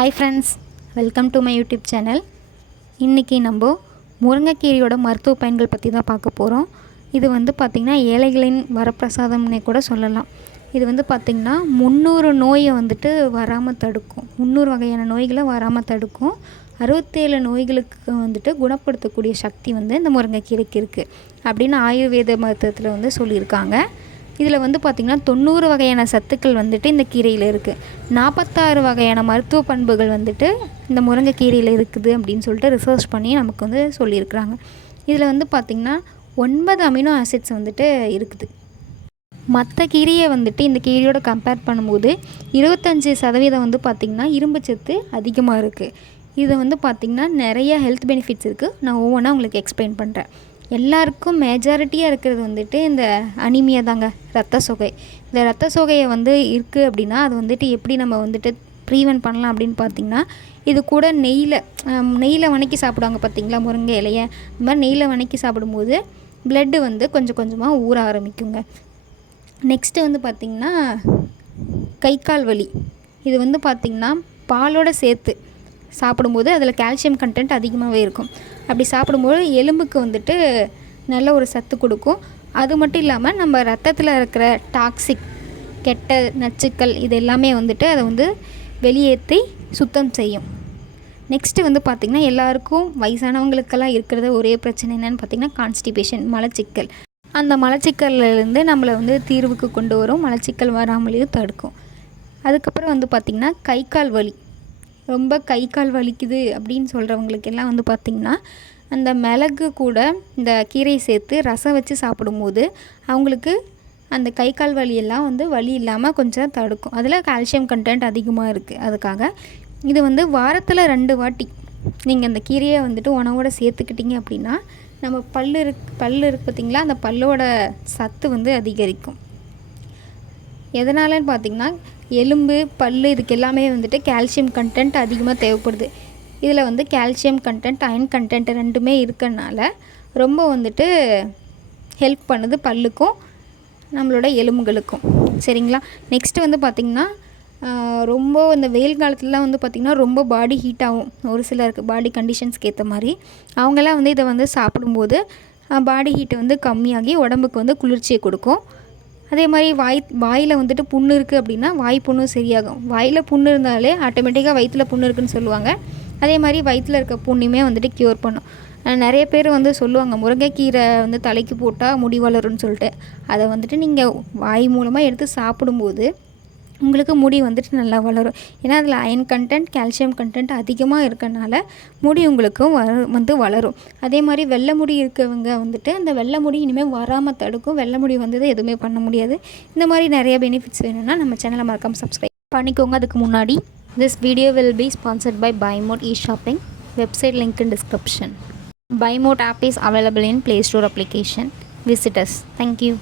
Hi friends, welcome to my YouTube channel. இன்றைக்கி நம்ம முருங்கைக்கீரையோட மருத்துவ பயன்கள் பற்றி தான் பார்க்க போகிறோம். இது பார்த்திங்கன்னா ஏழைகளின் வரப்பிரசாதம்னே கூட சொல்லலாம். இது பார்த்திங்கன்னா 300 நோயை வராமல் தடுக்கும். 300 வகையான நோய்களை வராமல் தடுக்கும். 67 நோய்களுக்கு குணப்படுத்தக்கூடிய சக்தி இந்த முருங்கைக்கீரைக்கு இருக்குது அப்படின்னு ஆயுர்வேத மருத்துவத்தில் சொல்லியிருக்காங்க. இதில் பார்த்திங்கன்னா 90 வகையான சத்துக்கள் இந்த கீரையில் இருக்குது. 46 வகையான மருத்துவ பண்புகள் இந்த முருங்கைக்கீரையில் இருக்குது அப்படின்னு சொல்லிட்டு ரிசர்ச் பண்ணி நமக்கு சொல்லியிருக்கிறாங்க. இதில் பார்த்திங்கன்னா 9 அமினோ ஆசிட்ஸ் இருக்குது. மற்ற கீரையை இந்த கீரையோட கம்பேர் பண்ணும்போது 25% பார்த்திங்கன்னா இரும்பு சத்து அதிகமாக இருக்குது. இது பார்த்திங்கன்னா நிறைய ஹெல்த் பெனிஃபிட்ஸ் இருக்குது. நான் ஒவ்வொன்றா உங்களுக்கு எக்ஸ்பிளைன் பண்ணுறேன். எல்லாருக்கும் மேஜாரிட்டியாக இருக்கிறது இந்த அனிமியா தாங்க, ரத்த சோகை. இந்த ரத்த சோகையை இருக்குது அப்படின்னா அது எப்படி நம்ம ப்ரீவென்ட் பண்ணலாம் அப்படின்னு பார்த்திங்கன்னா, இது கூட நெய்யில் வணக்கி சாப்பிடுவாங்க பார்த்திங்களா முருங்கை இலையை. இந்த மாதிரி நெய்யில் வணக்கி சாப்பிடும்போது ப்ளட்டு கொஞ்சம் கொஞ்சமாக ஊற ஆரம்பிக்குங்க. நெக்ஸ்ட்டு பார்த்திங்கன்னா கை கால் வலி. இது பார்த்திங்கன்னா பாலோடு சேர்த்து சாப்பிடும்போது அதில் கால்சியம் கண்டென்ட் அதிகமாகவே இருக்கும். அப்படி சாப்பிடும்போது எலும்புக்கு நல்ல ஒரு சத்து கொடுக்கும். அது மட்டும் இல்லாமல் நம்ம ரத்தத்தில் இருக்கிற டாக்ஸிக் கெட்ட நச்சுக்கள் இது எல்லாமே அதை வெளியேற்றி சுத்தம் செய்யும். நெக்ஸ்ட்டு பார்த்திங்கன்னா எல்லாருக்கும் வயசானவங்களுக்கெல்லாம் இருக்கிறத ஒரே பிரச்சனை என்னென்னு பார்த்திங்கன்னா கான்ஸ்டிபேஷன், மலச்சிக்கல். அந்த மலச்சிக்கல்லேருந்து நம்மளை தீர்வுக்கு கொண்டு வரும். மலச்சிக்கல் வராமலேயும் தடுக்கும். அதுக்கப்புறம் பார்த்திங்கன்னா கை கால் வலி. ரொம்ப கை கால் வலிக்குது அப்படின்னு சொல்கிறவங்களுக்கெல்லாம் பார்த்திங்கன்னா அந்த மிளகு கூட இந்த கீரையை சேர்த்து ரசம் வச்சு சாப்பிடும்போது அவங்களுக்கு அந்த கை கால் வலியெல்லாம் வலி இல்லாமல் கொஞ்சம் தடுக்கும். அதில் கால்சியம் கண்டென்ட் அதிகமாக இருக்குது. அதுக்காக இது வாரத்தில் 2 வாட்டி நீங்கள் அந்த கீரையை உணவோடு சேர்த்துக்கிட்டிங்க அப்படின்னா நம்ம பல்லு இருக்கு பார்த்திங்களா, அந்த பல்லோட சத்து அதிகரிக்கும். எதனாலன்னு பார்த்திங்கன்னா எலும்பு, பல் இதுக்கு எல்லாமே கால்சியம் கண்டென்ட் அதிகமாக தேவைப்படுது. இதில் கால்சியம் கண்டென்ட், அயன் கண்டென்ட் ரெண்டுமே இருக்கறனால ரொம்ப ஹெல்ப் பண்ணுது பல்லுக்கும் நம்மளோட எலும்புகளுக்கும். சரிங்களா? நெக்ஸ்ட்டு பார்த்திங்கன்னா ரொம்ப இந்த வெயில் காலத்துலலாம் பார்த்திங்கன்னா ரொம்ப பாடி ஹீட் ஆகும். ஒரு சிலருக்கு பாடி கண்டிஷன்ஸ்க்கு ஏற்ற மாதிரி அவங்கெல்லாம் இதை சாப்பிடும்போது பாடி ஹீட்டை கம்மியாகி உடம்புக்கு குளிர்ச்சியை கொடுக்கும். அதே மாதிரி வாயில் புண்ணு இருக்குது அப்படின்னா வாய் புண்ணு சரியாகும். வாயில் புண்ணு இருந்தாலே ஆட்டோமேட்டிக்காக வயிற்றில் புண்ணு இருக்குதுன்னு சொல்லுவாங்க. அதே மாதிரி வயிற்றில் இருக்க புண்ணுமே க்யூர் பண்ணும். நிறைய பேர் சொல்லுவாங்க முருங்கைக்கீரை தலைக்கு போட்டால் முடி வளரும்னு சொல்லிட்டு. அதை நீங்கள் வாய் மூலமாக எடுத்து சாப்பிடும்போது உங்களுக்கு முடி நல்லா வளரும். ஏன்னா அதில் அயன் கண்டென்ட், கால்சியம் கண்டென்ட் அதிகமாக இருக்கறனால முடி உங்களுக்கும் வளரும். அதே மாதிரி வெள்ளை முடி இருக்கவங்க அந்த வெள்ளை முடி இனிமேல் வராமல் தடுக்கும். வெள்ளை முடி எதுவுமே பண்ண முடியாது. இந்த மாதிரி நிறைய பெனிஃபிட்ஸ் வேணும்னா நம்ம சேனலை மறக்காமல் சப்ஸ்கிரைப் பண்ணிக்கோங்க. அதுக்கு முன்னாடி this video will be sponsored by Bymot e-shopping. Website link in description. Buymote app is available in Play Store application. Visit us. Thank you.